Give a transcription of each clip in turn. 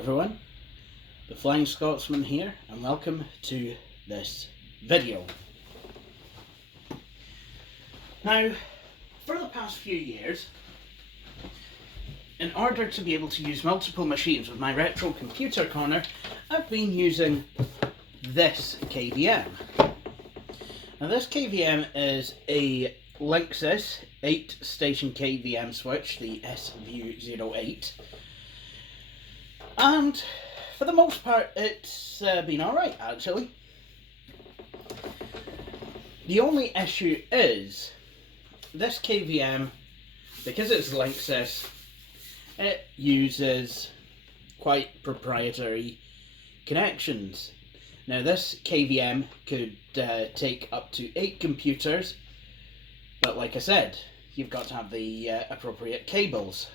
everyone, the Flying Scotsman here, and welcome to this video. Now, for the past few years, in order to be able to use multiple machines with my retro computer corner, I've been using this KVM. Now this KVM is a Linksys 8-station KVM switch, the SVU08. And for the most part, it's been alright actually. The only issue is this KVM, because it's Linksys, it uses quite proprietary connections. Now this KVM could take up to 8 computers, but like I said, you've got to have the appropriate cables.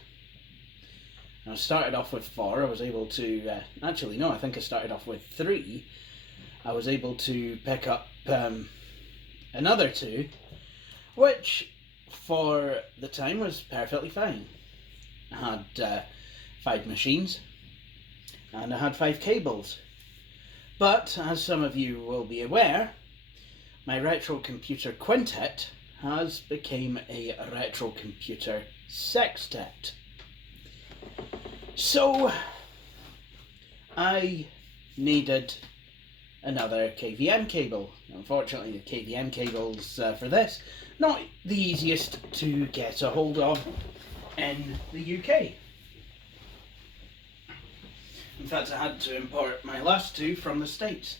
I started off with 4, I was able to, actually no, I think I started off with 3. I was able to pick up another 2, which for the time was perfectly fine. I had 5 machines, and I had 5 cables. But, as some of you will be aware, my retro computer quintet has become a retro computer sextet. So, I needed another KVM cable. Unfortunately, the KVM cables for this, not the easiest to get a hold of in the UK. In fact, I had to import my last 2 from the States.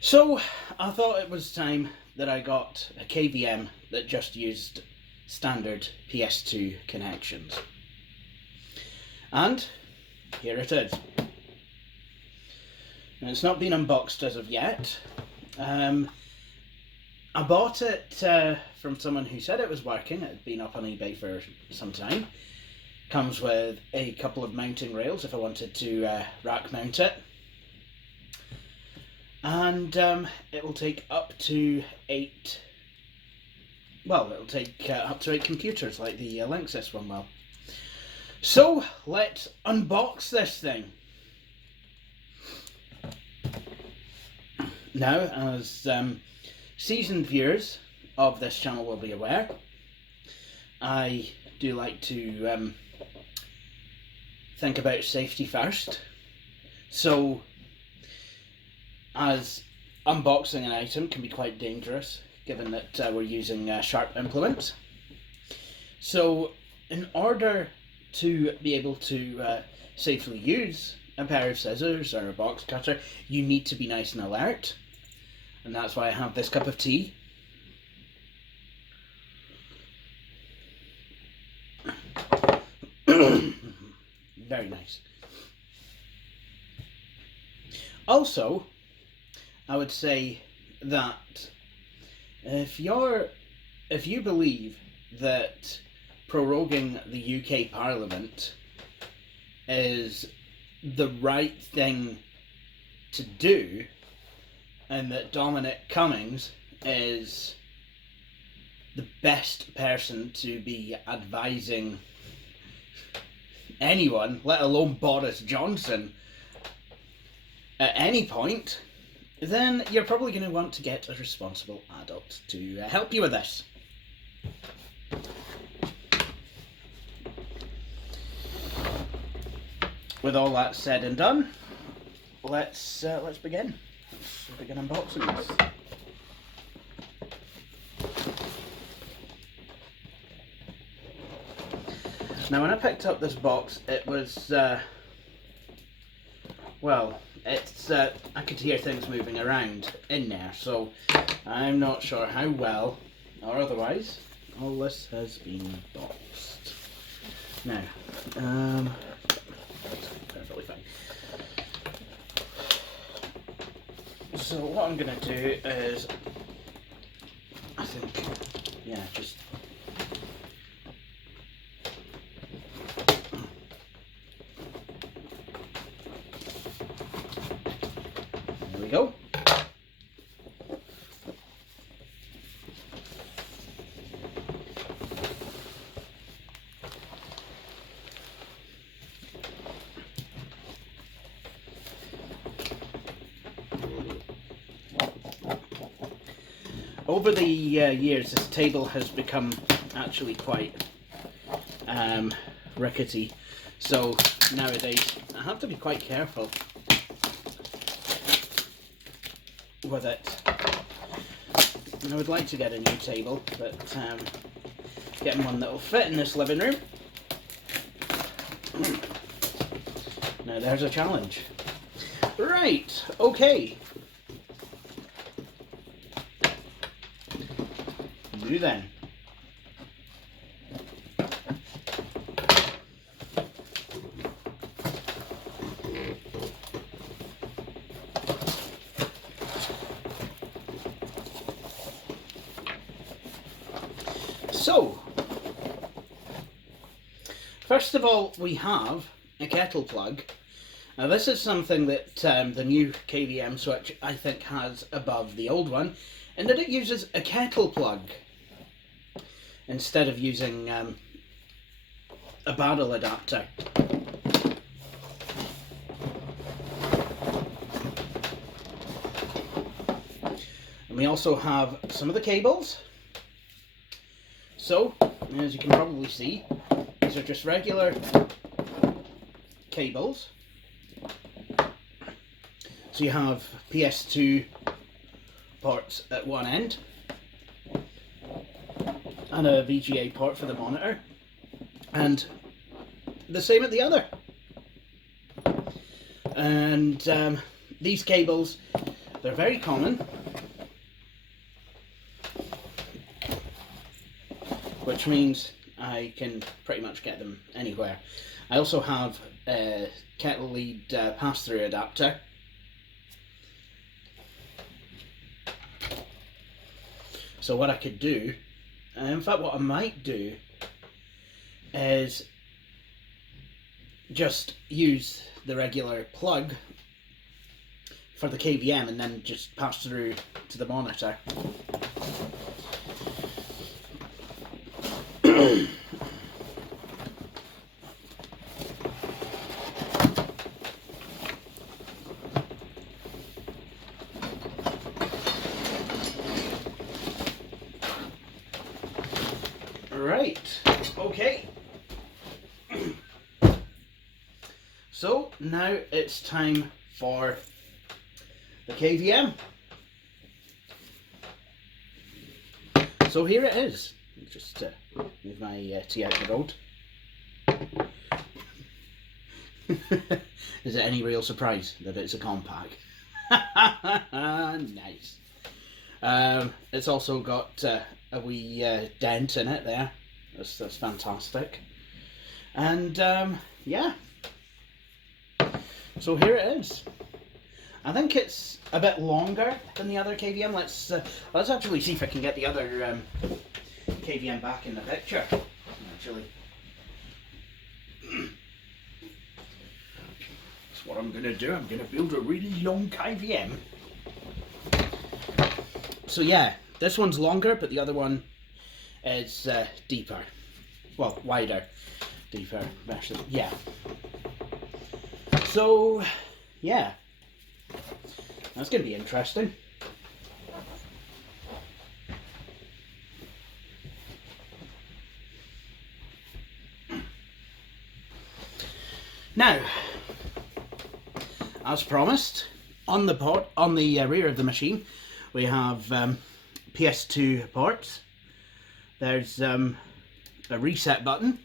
So, I thought it was time that I got a KVM that just used standard PS2 connections. And here it is. Now, it's not been unboxed as of yet. I bought it from someone who said it was working. It had been up on eBay for some time. Comes with a couple of mounting rails if I wanted to rack mount it. And it will take up to 8, well, it'll take up to 8 computers like the Linksys one will. So, let's unbox this thing. Now, as seasoned viewers of this channel will be aware, I do like to think about safety first. So, as unboxing an item can be quite dangerous, given that we're using sharp implements. So, in order to be able to safely use a pair of scissors or a box cutter, you need to be nice and alert. And that's why I have this cup of tea. Very nice. Also, I would say that if you believe that proroguing the UK Parliament is the right thing to do, and that Dominic Cummings is the best person to be advising anyone, let alone Boris Johnson, at any point, then you're probably going to want to get a responsible adult to help you with this. With all that said and done, let's begin. Let's begin unboxing this. Now, when I picked up this box, it was well, it's I could hear things moving around in there, so I'm not sure how well or otherwise all this has been boxed. Now, perfectly fine. So what I'm going to do is, I think, yeah, just there we go. over the years, this table has become actually quite rickety, so nowadays I have to be quite careful with it. And I would like to get a new table, but getting one that will fit in this living room, now there's a challenge. Right, okay. You then. So, first of all, we have a kettle plug. Now this is something that the new KVM switch I think has above the old one, in that it uses a kettle plug instead of using a barrel adapter. And we also have some of the cables. So, as you can probably see, these are just regular cables. So you have PS2 ports at one end and a VGA port for the monitor, and the same at the other. And these cables, they're very common, which means I can pretty much get them anywhere. I also have a kettle lead pass-through adapter. So what I could do, in fact what I might do, is just use the regular plug for the KVM and then just pass through to the monitor. Right, okay. So now it's time for the KVM. So here it is. Just move my tea out the road. Is it any real surprise that it's a compact? Nice. It's also got a wee dent in it there. That's fantastic. And yeah. So here it is. I think it's a bit longer than the other KVM. Let's actually see if I can get the other KVM back in the picture. Actually, that's what I'm going to do. I'm going to build a really long KVM. So yeah, this one's longer, but the other one is deeper. Well, wider. Deeper, actually. Yeah. So, yeah. That's going to be interesting. Now, as promised, on the rear of the machine, we have PS2 ports. There's a reset button.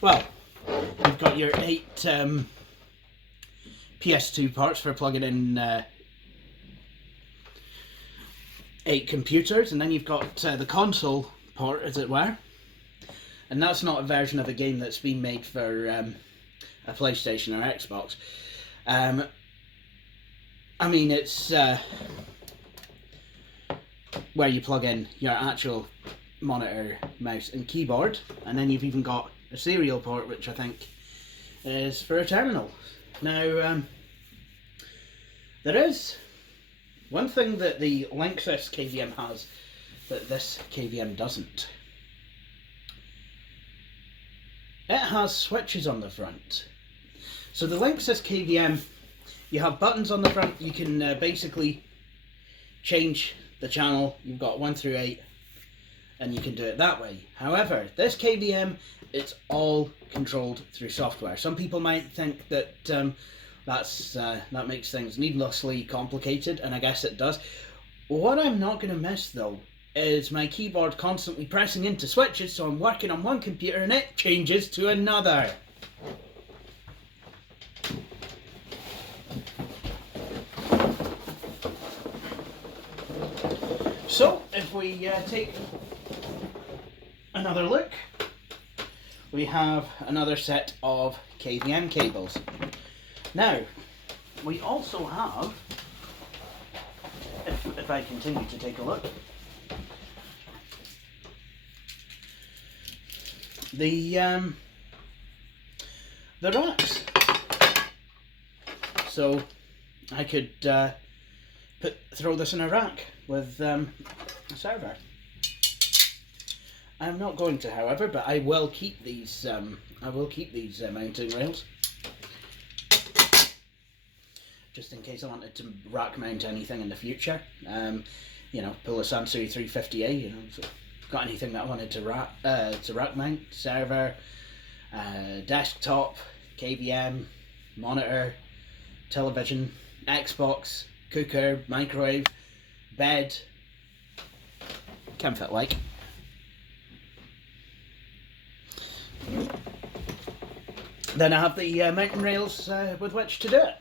Well, you've got your 8 PS2 ports for plugging in 8 computers, and then you've got the console port, as it were. And that's not a version of a game that's been made for a PlayStation or Xbox. I mean, it's where you plug in your actual monitor, mouse and keyboard, and then you've even got a serial port, which I think is for a terminal. Now, there is one thing that the Linksys KVM has that this KVM doesn't. It has switches on the front. So the Linksys KVM you have buttons on the front. You can basically change the channel. You've got 1 through 8, and you can do it that way. However, this KVM, it's all controlled through software. Some people might think that that makes things needlessly complicated, and I guess it does. What I'm not going to miss though is my keyboard constantly pressing into switches, so I'm working on one computer and it changes to another. So if we take another look, we have another set of KVM cables. Now, we also have, if I continue to take a look, the racks. So I could throw this in a rack with a server. I'm not going to, however, but I will keep these. Mounting rails, just in case I wanted to rack mount anything in the future. You know, pull a Sansui 350A. You know, so got anything that I wanted to rack mount, server, desktop, KVM, monitor, television, Xbox, cooker, microwave, bed. Can fit like. Then I have the mountain rails with which to do it.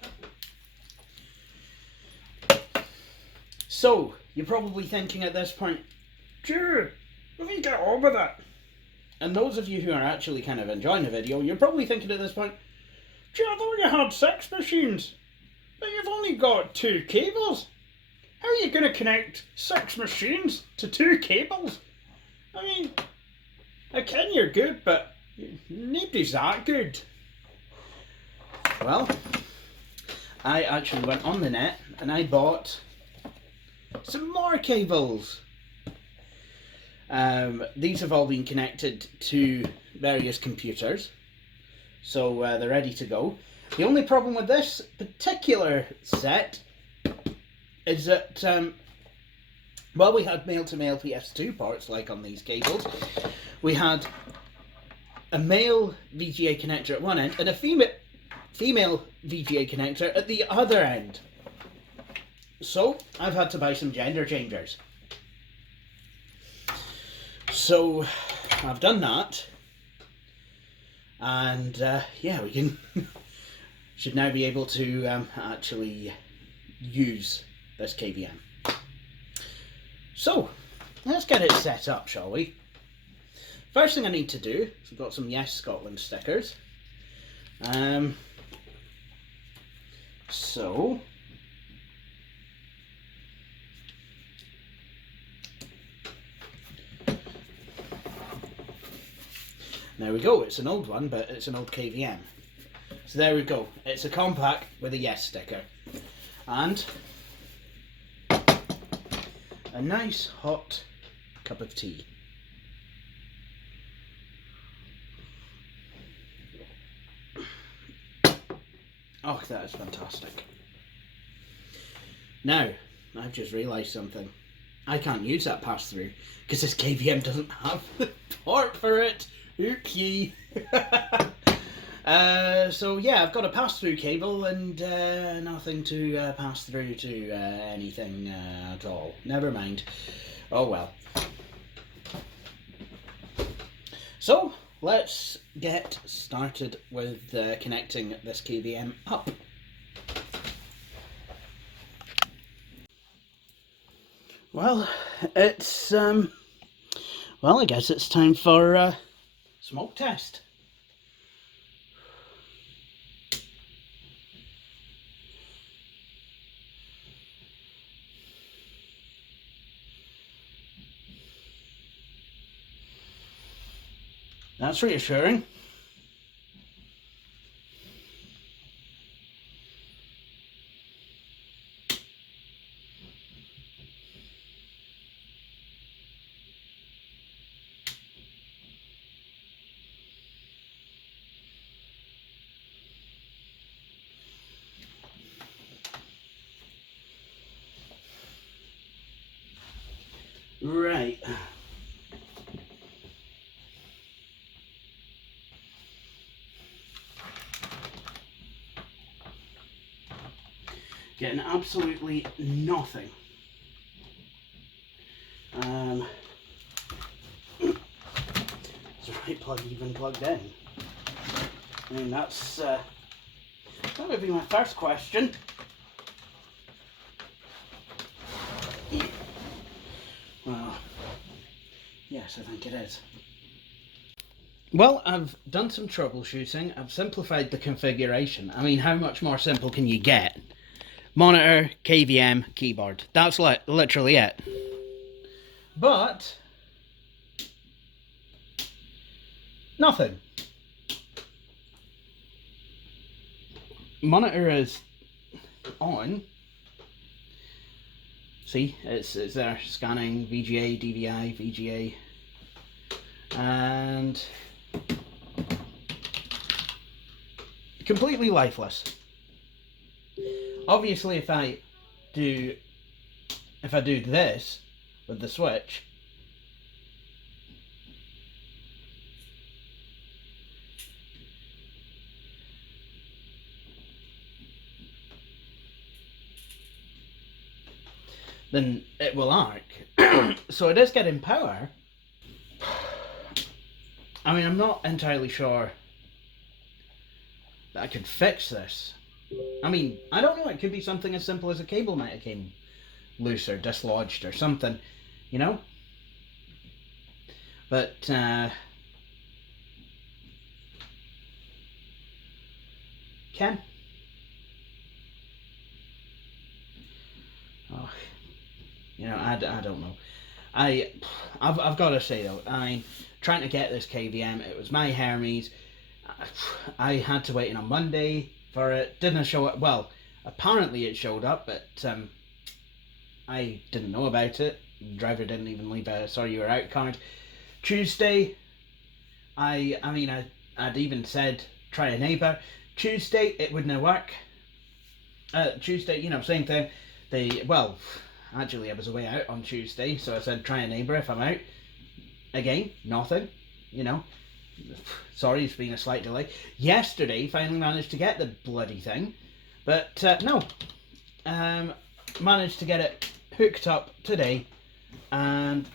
So, you're probably thinking at this point, sure, will you get on with it? And those of you who are actually kind of enjoying the video, you're probably thinking at this point, sure, I thought you had 6 machines, but you've only got 2 cables. How are you going to connect 6 machines to 2 cables? I mean, I ken you're good, but nobody's that good. Well, I actually went on the net and I bought some more cables. These have all been connected to various computers, so they're ready to go. The only problem with this particular set is that, well, we had male-to-male PS2 ports like on these cables. We had a male VGA connector at one end and a female VGA connector at the other end. So I've had to buy some gender changers. So I've done that, and yeah, we can should now be able to actually use this KVM. So let's get it set up, shall we? First thing I need to do is I've got some Yes Scotland stickers. So there we go. It's an old one, but it's an old KVM. So there we go. It's a compact with a Yes sticker. And a nice hot cup of tea. Oh, that is fantastic. Now, I've just realised something. I can't use that pass-through because this KVM doesn't have the port for it. Oopsie. So yeah, I've got a pass-through cable and nothing to pass through to anything at all. Never mind. Oh well. So let's get started with connecting this KVM up. Well, it's well, I guess it's time for smoke test. That's reassuring. Right. Getting absolutely nothing. Is the right plug even plugged in? I mean, that would be my first question. Well, yes, I think it is. Well, I've done some troubleshooting. I've simplified the configuration. I mean, how much more simple can you get? Monitor, KVM, keyboard. That's literally it. But nothing. Monitor is on. See, it's there, scanning VGA, DVI, VGA, and completely lifeless. Obviously, if I do this with the switch, then it will arc. So it is getting power. I mean, I'm not entirely sure that I could fix this. I mean, I don't know, it could be something as simple as a cable might have came loose or dislodged or something, you know? But, Ken? Oh, you know, I don't know. I've got to say though, I mean, trying to get this KVM, it was my Hermes. I had to wait in on Monday for it. Didn't show up. Well, apparently it showed up, but I didn't know about it. The driver didn't even leave a sorry you were out card. Tuesday, I'd even said try a neighbour. Tuesday it wouldn't work. Tuesday, you know, same thing. Actually I was away out on Tuesday, so I said try a neighbour if I'm out. Again, nothing, you know. Sorry, it's been a slight delay. Yesterday, finally managed to get the bloody thing, but no. Managed to get it hooked up today, and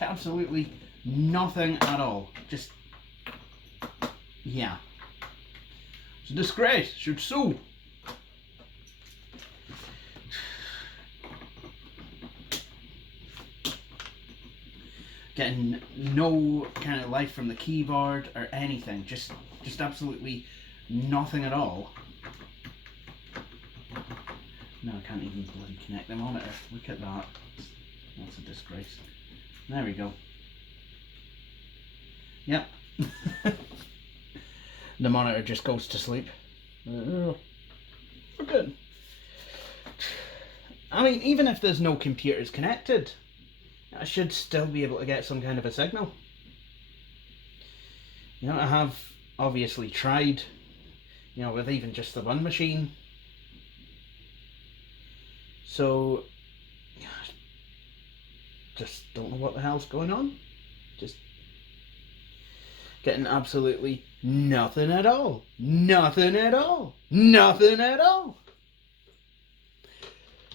absolutely nothing at all. Just, yeah. It's a disgrace. Should sue. Getting no kind of life from the keyboard or anything. Just absolutely nothing at all. No, I can't even bloody connect the monitor. Look at that. That's a disgrace. There we go. Yep. The monitor just goes to sleep. We're good. I mean, even if there's no computers connected, I should still be able to get some kind of a signal. You know, I have obviously tried, you know, with even just the one machine. So, just don't know what the hell's going on. Just getting absolutely nothing at all. Nothing at all. Nothing at all.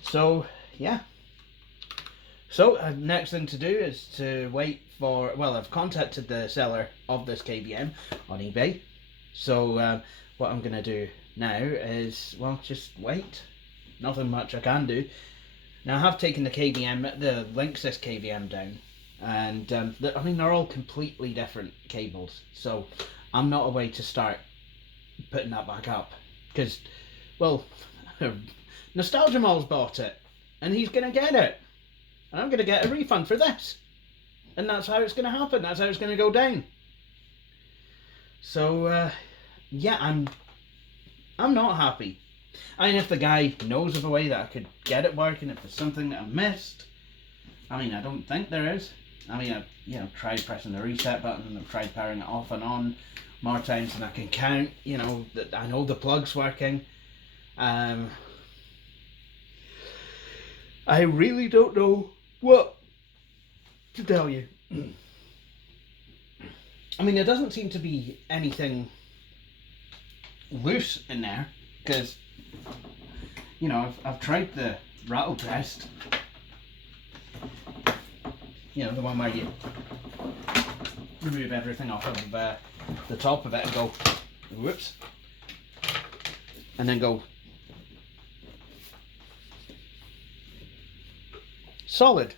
So, yeah. So, next thing to do is to wait for, well, I've contacted the seller of this KVM on eBay. So, what I'm going to do now is, well, just wait. Nothing much I can do. Now, I have taken the KVM, the Linksys KVM down. And, I mean, they're all completely different cables. So, I'm not away to start putting that back up. Because, well, Nostalgia Mall's bought it. And he's going to get it. And I'm going to get a refund for this. And that's how it's going to happen. That's how it's going to go down. So, yeah, I'm not happy. I mean, if the guy knows of a way that I could get it working, if there's something that I missed. I mean, I don't think there is. I mean, I've, you know, tried pressing the reset button and I've tried powering it off and on more times than I can count. You know, that I know the plug's working. I really don't know what to tell you. I mean, there doesn't seem to be anything loose in there, because, you know, I've tried the rattle test. You know, the one where you remove everything off of the top of it and go, whoops, and then go solid.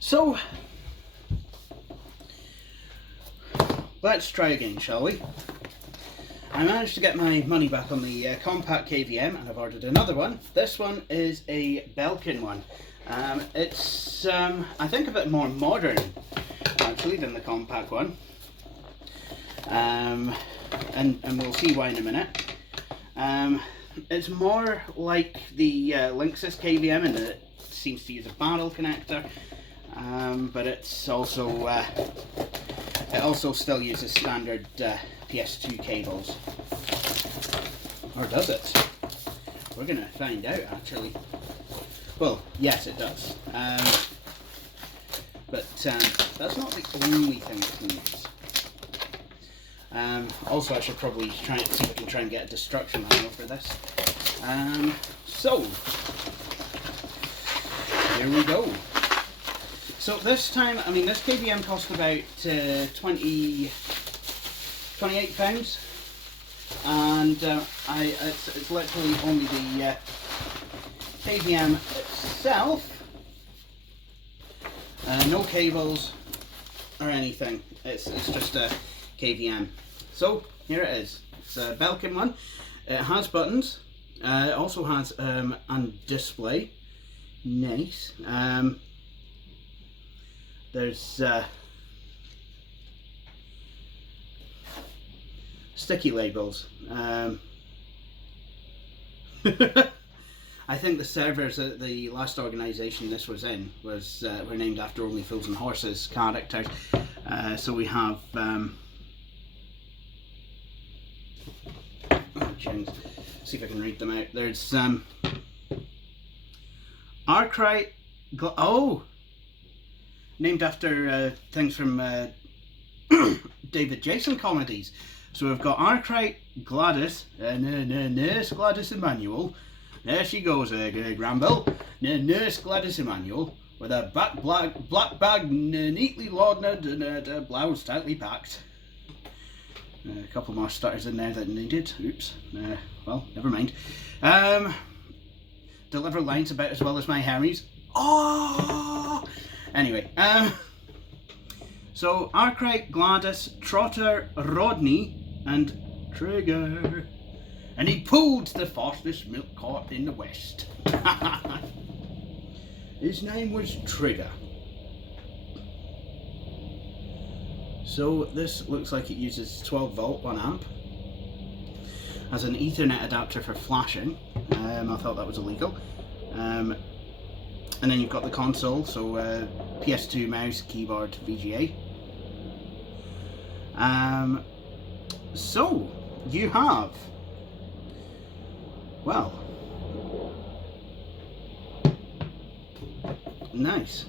So, let's try again, shall we? I managed to get my money back on the compact KVM, and I've ordered another one. This one is a Belkin one. It's, I think, a bit more modern, actually, than the compact one. And we'll see why in a minute. It's more like the Linksys KVM in that it seems to use a barrel connector. But it's also it also still uses standard PS2 cables, or does it? We're gonna find out, actually. Well, yes, it does. But that's not the only thing it can use. Also, I should probably try and see if I can try and get a destruction manual for this. So here we go. So this time, I mean, this KVM cost about £28, and it's literally only the KVM itself, no cables or anything. It's just a KVM. So here it is. It's a Belkin one. It has buttons. It also has a display. Nice. There's sticky labels. I think the servers at the last organisation this was in were named after Only Fools and Horses characters. So we have see if I can read them out. There's Arkwright. Named after things from David Jason comedies. So we've got Arkwright, Gladys, Nurse Gladys Emanuel. There she goes, Granville. Nurse Gladys Emanuel, with a black bag neatly laudered and a blouse tightly packed. A couple more stutters in there that needed. Oops. Well, never mind. Deliver lines about as well as my Harry's. Oh! Anyway, so Arkwright, Gladys, Trotter, Rodney, and Trigger. And he pulled the fastest milk cart in the West. His name was Trigger. So this looks like it uses 12 volt, 1 amp. Has an Ethernet adapter for flashing. I thought that was illegal. And then you've got the console, so PS2 mouse, keyboard, VGA. So you have, well, nice.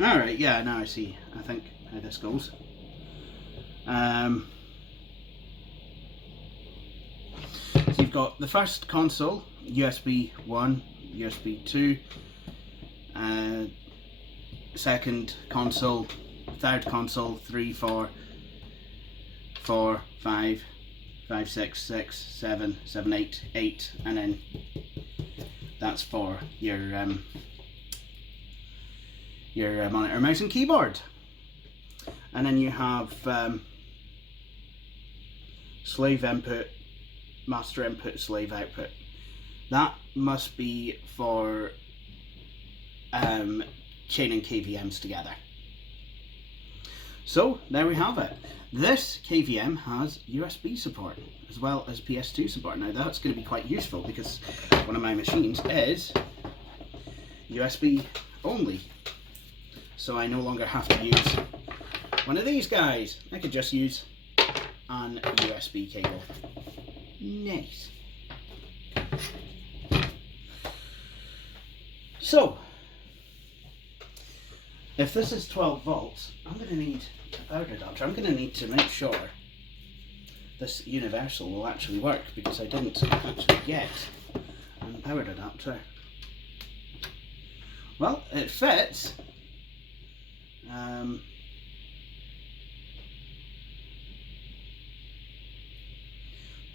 Alright, yeah, now I see, I think, how this goes. So you've got the first console, USB 1, USB 2, second console, third console, 3, 4, 4, 5, 5, 6, 6, 7, 7, 8, 8, and then that's for your monitor, mouse and keyboard. And then you have slave input, master input, slave output. That must be for chaining KVMs together. So there we have it. This KVM has USB support as well as PS2 support. Now that's going to be quite useful because one of my machines is USB only. So I no longer have to use one of these guys. I could just use an USB cable. Nice. So, if this is 12 volts, I'm going to need a power adapter. I'm going to need to make sure this universal will actually work, because I didn't actually get a powered adapter. Well, it fits.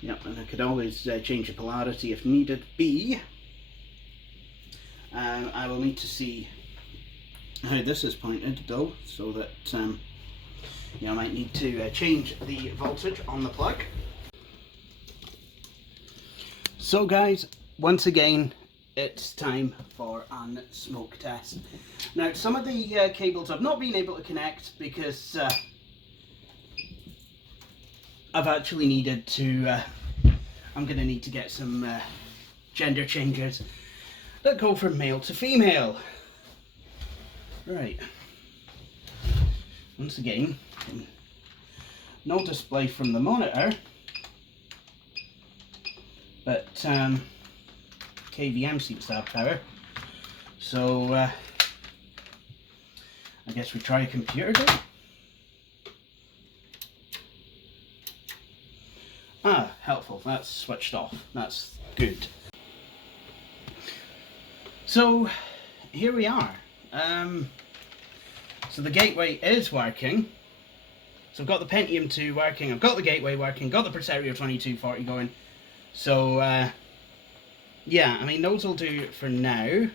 Yep, and I could always change the polarity if needed be. I will need to see how this is pointed though, so that I might need to change the voltage on the plug. So guys, once again, it's time for a smoke test. Now, some of the cables I've not been able to connect because I've actually needed to, I'm going to need to get some gender changes that go from male to female. Right. Once again, no display from the monitor, but KVM seems to have power. So I guess we try a computer then. Ah, helpful. That's switched off. That's good. So here we are. So the gateway is working. So I've got the Pentium 2 working, I've got the gateway working, got the Presario 2240 going. So yeah, I mean those will do for now.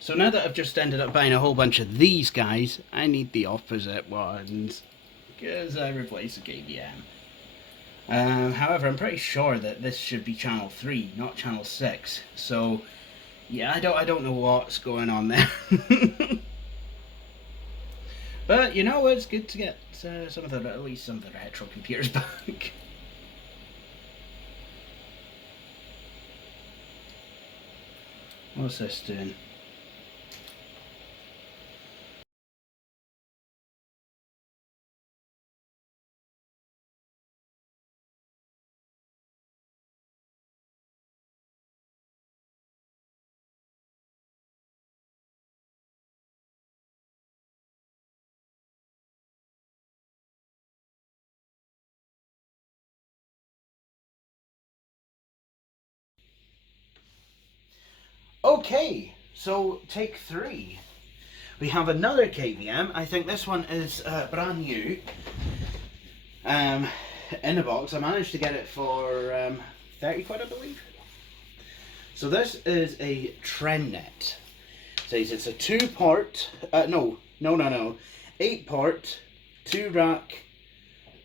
So now that I've just ended up buying a whole bunch of these guys, I need the opposite ones because I replaced the KVM. However, I'm pretty sure that this should be channel 3, not channel 6. So yeah, I don't know what's going on there. But you know, it's good to get at least some of the retro computers back. What's this doing? Okay, so take 3. We have another KVM. I think this one is brand new. In a box. I managed to get it for 30 quid, I believe. So this is a TRENDnet. It says it's a 2-port, 8-port, 2-rack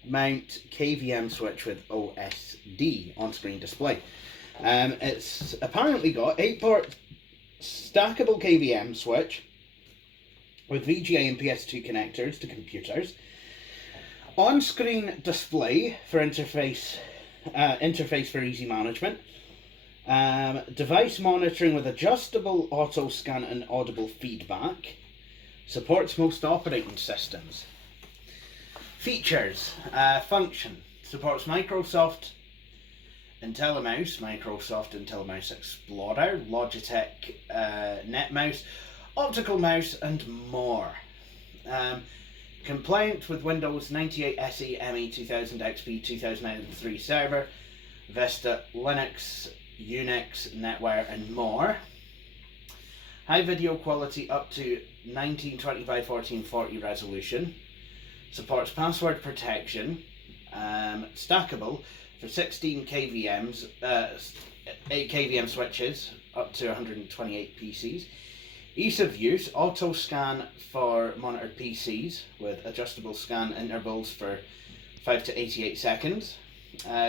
mount KVM switch with OSD on-screen display. It's apparently got 8-port stackable KVM switch with VGA and PS2 connectors to computers, on-screen display for interface for easy management, device monitoring with adjustable auto scan and audible feedback, supports most operating systems. Features, function, supports Microsoft IntelliMouse Explorer, Logitech NetMouse, optical mouse, and more. Compliant with Windows 98 SE ME 2000 XP 2003 server, Vista, Linux, Unix, NetWire, and more. High video quality up to 1920 by 1440 resolution. Supports password protection. Stackable for 16 KVMs, 8 KVM switches up to 128 PCs. Ease of use, auto scan for monitored PCs with adjustable scan intervals for 5 to 88 seconds.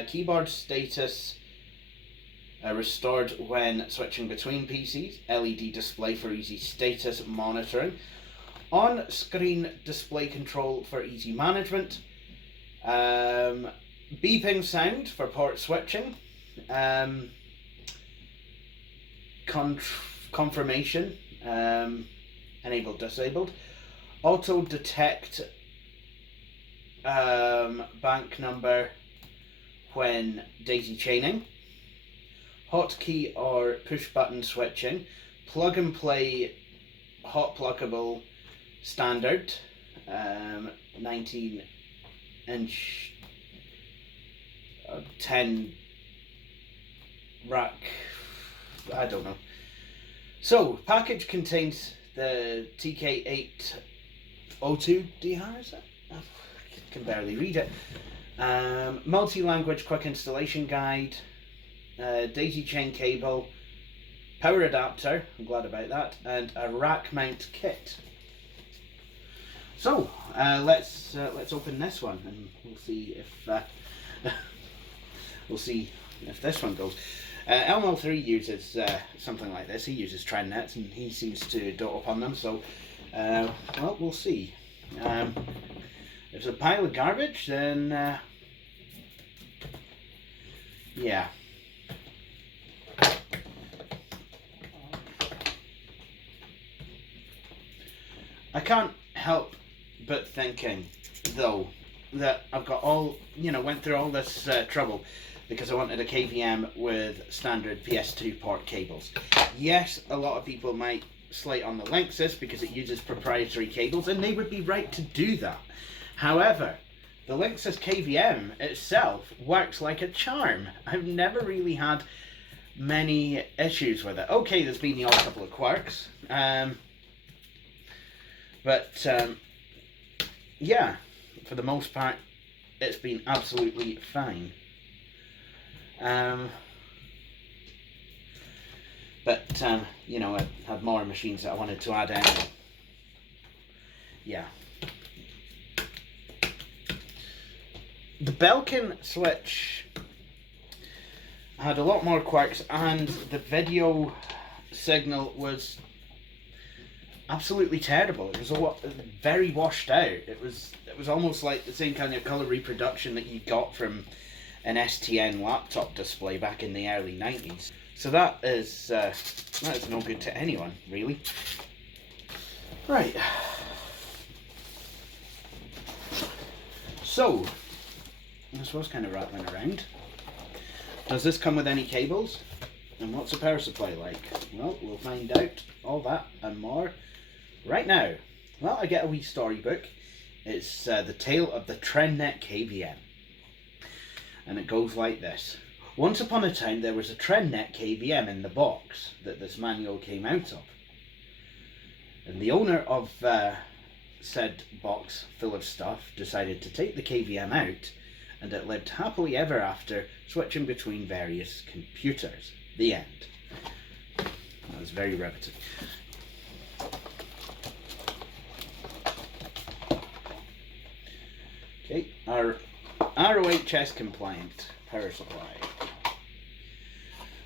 Keyboard status restored when switching between PCs. LED display for easy status monitoring. On-screen display control for easy management. Beeping sound for port switching. confirmation, enabled, disabled. Auto detect bank number when daisy chaining. Hotkey or push button switching. Plug and play hot pluggable standard. 19-inch 10 rack, I don't know. So package contains the TK802DR, is that? I can barely read it. Multi-language quick installation guide, daisy chain cable, power adapter, I'm glad about that, and a rack mount kit. So let's open this one and we'll see if this one goes. Elmo3 uses something like this. He uses TRENDnets and he seems to dote upon them. So well, we'll see. If it's a pile of garbage, then yeah. I can't help but thinking, though, that I've got went through all this trouble because I wanted a KVM with standard PS2 port cables. Yes, a lot of people might slate on the Linksys because it uses proprietary cables, and they would be right to do that. However, the Linksys KVM itself works like a charm. I've never really had many issues with it. Okay, there's been the odd couple of quirks, but yeah, for the most part, it's been absolutely fine. But you know, I had more machines that I wanted to add in. Yeah. The Belkin switch had a lot more quirks, and the video signal was absolutely terrible. It was very washed out. It was almost like the same kind of color reproduction that you got from an STN laptop display back in the early 90s. So that is no good to anyone, really. Right. So this was kind of rattling around. Does this come with any cables? And what's a power supply like? Well, we'll find out all that and more right now. Well, I get a wee storybook. It's the tale of the TRENDnet KVM. And it goes like this. Once upon a time there was a TRENDnet KVM in the box that this manual came out of. And the owner of said box full of stuff decided to take the KVM out, and it lived happily ever after, switching between various computers. The end. That was very riveting. Okay, our ROHS compliant power supply.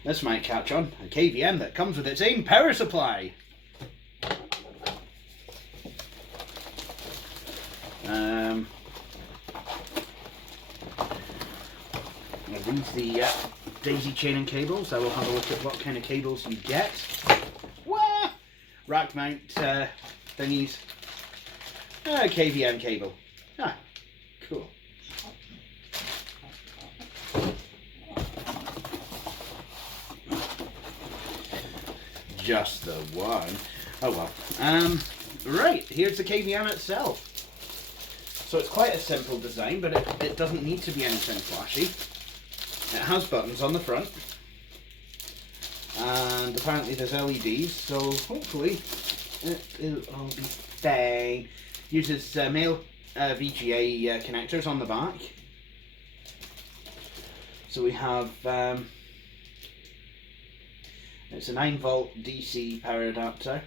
This might catch on. A KVM that comes with its own power supply. These the daisy chaining cables. I will have a look at what kind of cables you get. Wah! Rack mount thingies. KVM cable. Ah, cool. Just the one. Oh well. Right, here's the KVM itself. So it's quite a simple design, but it doesn't need to be anything flashy. It has buttons on the front, and apparently there's LEDs, so hopefully it'll all be fine. Uses male VGA connectors on the back. So we have it's a 9-volt DC power adapter.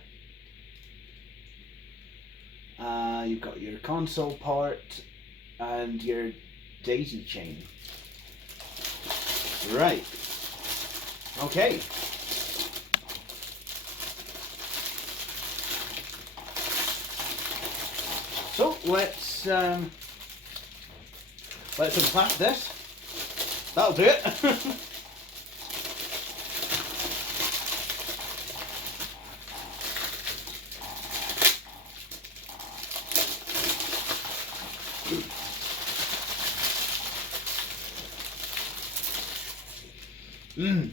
You've got your console port and your daisy chain. Right. Okay. So let's unpack this. That'll do it. Mmm.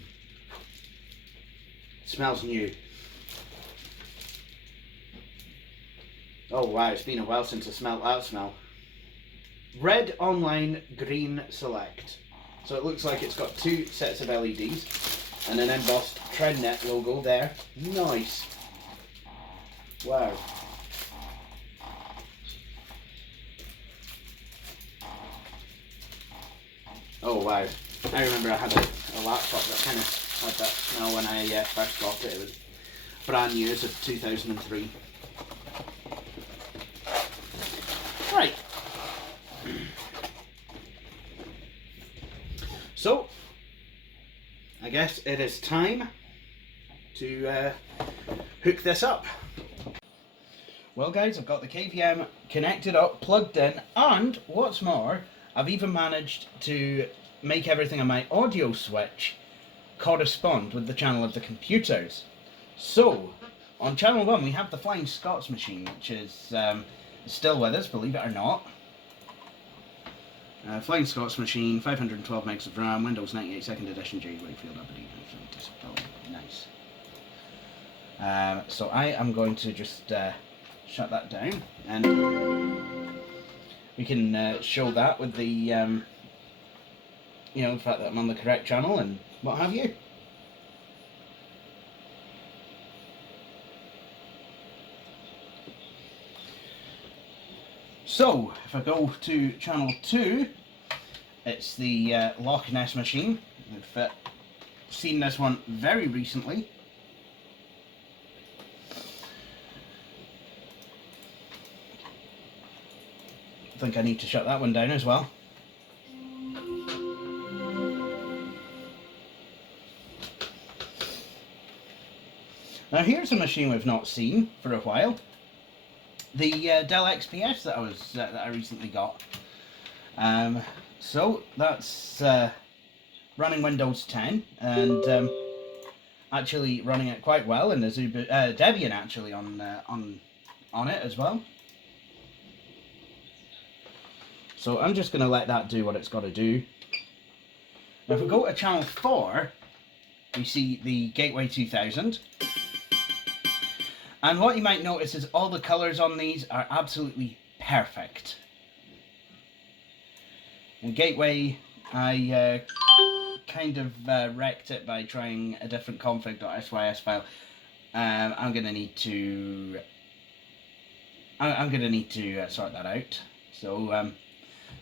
Smells new. Oh wow, it's been a while since I smelled that smell. Red online, green select. So it looks like it's got two sets of LEDs and an embossed TRENDnet logo there. Nice. Wow. Oh wow. I remember I had a laptop that kind of had that smell when I first got it. It was brand new, as of 2003. Right. So, I guess it is time to hook this up. Well guys, I've got the KVM connected up, plugged in, and what's more, I've even managed to make everything on my audio switch correspond with the channel of the computers. So, on channel 1 we have the Flying Scots machine, which is still with us, believe it or not. Flying Scots machine, 512 megs of RAM, Windows 98 2nd edition, J. Wakefield Aberdeen. Nice. So I am going to just shut that down, and we can show that with the, you know, the fact that I'm on the correct channel and what have you. So, if I go to channel 2, it's the Loch Ness machine. I've seen this one very recently. I think I need to shut that one down as well. Now here's a machine we've not seen for a while. The Dell XPS that I recently got. So that's running Windows 10 and actually running it quite well, and there's Debian actually on it as well. So I'm just going to let that do what it's got to do. Now if we go to channel 4, we see the Gateway 2000. And what you might notice is all the colours on these are absolutely perfect. In Gateway, I kind of wrecked it by trying a different config.sys file. I'm gonna need to sort that out. So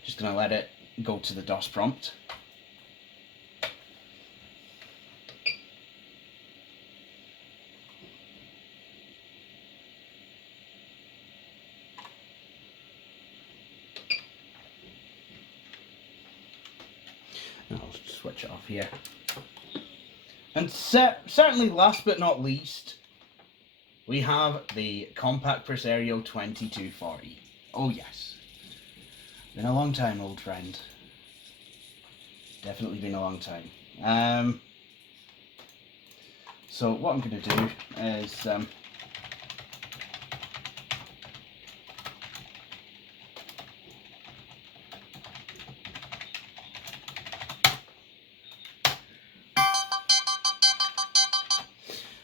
just gonna let it go to the DOS prompt. I'll switch it off here. And certainly last but not least, we have the Compact Presario 2240. Oh yes. Been a long time, old friend. Definitely been a long time. So what I'm going to do is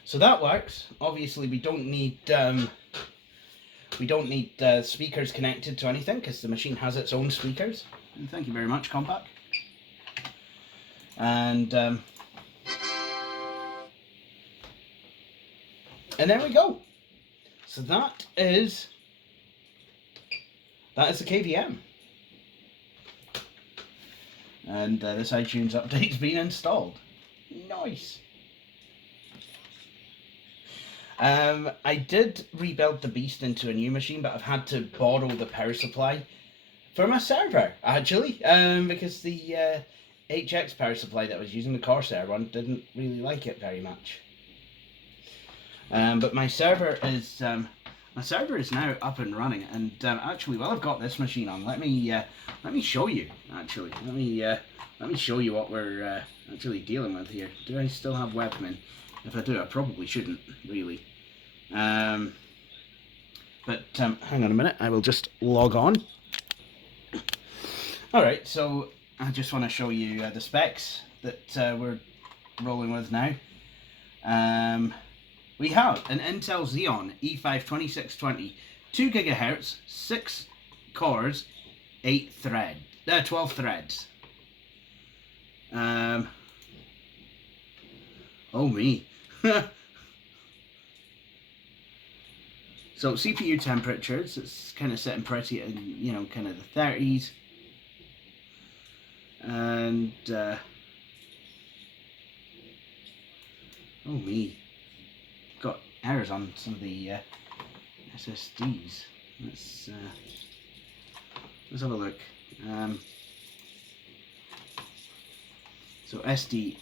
so that works. Obviously, we don't need speakers connected to anything because the machine has its own speakers. And thank you very much, Compact. And there we go. So that is the KVM. And this iTunes update's been installed. Nice. I did rebuild the beast into a new machine, but I've had to borrow the power supply for my server, actually, because the HX power supply that I was using, the Corsair one, didn't really like it very much. But my server is now up and running, and actually, while I've got this machine on, let me show you. Actually, let me show you what we're actually dealing with here. Do I still have webmin? If I do, I probably shouldn't, really. But hang on a minute, I will just log on. Alright, so I just want to show you the specs that we're rolling with now. We have an Intel Xeon E5 2620, 2 GHz, 6 cores, 12 threads. Oh me. So CPU temperatures, it's kind of sitting pretty in, you know, kind of the 30s. And oh me, got errors on some of the SSDs. Let's have a look. So SD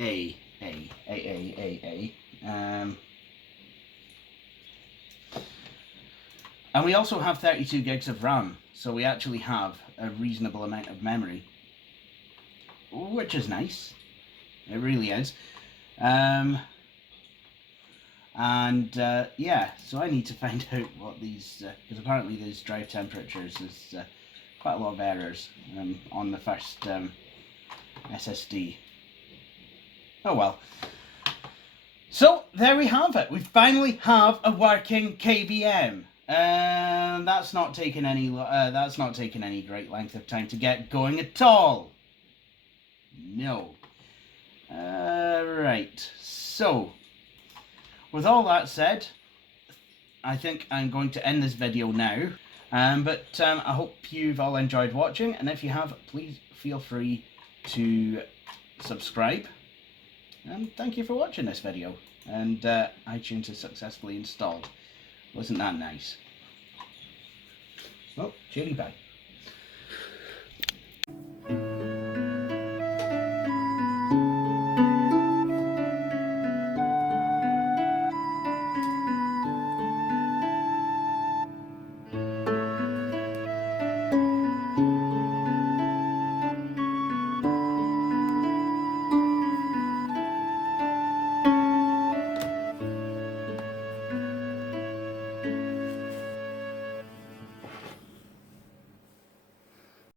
A. And we also have 32 gigs of RAM, so we actually have a reasonable amount of memory, which is nice. It really is. Yeah, so I need to find out what these, because apparently these drive temperatures is quite a lot of errors on the first SSD. Oh well. So there we have it. We finally have a working KVM. That's not taken any great length of time to get going at all. No. Right. So, with all that said, I think I'm going to end this video now. But I hope you've all enjoyed watching, and if you have, please feel free to subscribe. And thank you for watching this video. And iTunes is successfully installed. Wasn't that nice? Well, cheery bye.